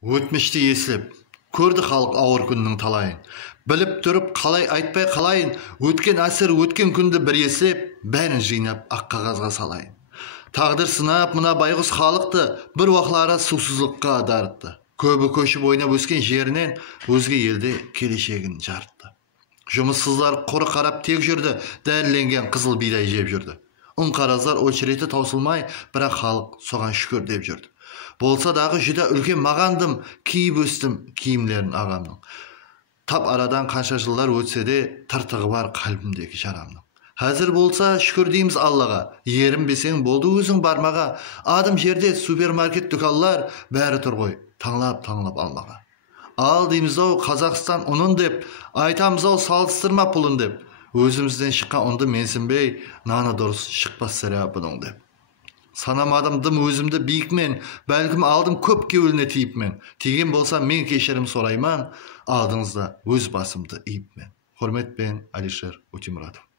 Өтмішті еслеп, көрді халық ауыр күннің талайын. Біліп тұрып, қалай айтпай қалайын, өткен әсір, өткен күнді бір еслеп, бәрін жинап ақ қағазға салайын. Тағдыр сынап, мына байғұс халықты бір уақлары сусызлыққа дарытты. Көбі көшіп ойнап өскен жерінен өзге елде келешегін жарытты. Жұмыссыздар құр қарап тек жүрді, дәріленген қызыл бидай жеп жүрді. Ұн-қараздар очереті таусылмай, бірақ халық соған шүкір деп жүрді. Болса дағы жүдә үлкен мағандым, киіп өстім киімлерін ағамның. Тап арадан қанша жылдар өтсе де, тыртығы бар қалбімдегі жарамның. Әзір болса шүкір дейміз Аллаға, ерінбесең болды өзің бармаға. Адым жерде супермаркет дүкаллар бәрі тұр ғой, таңлап алмаға. Ал дейміз-ау Қазақстан ұнын деп, айтамыз-ау салыстырма пұлын деп. Өзімізден шыққан ұнды менсінбей, наны дұрыс шықпас сірә бұның деп. Санамадым дым өзімді биікмен, бәлкім алдым көп кеуіліне тиіпмен. Тиген болса мен кешірім сұрайман, алдыңызда өз басымды иіпмен. Құрметпен, Алишер Утемуратов.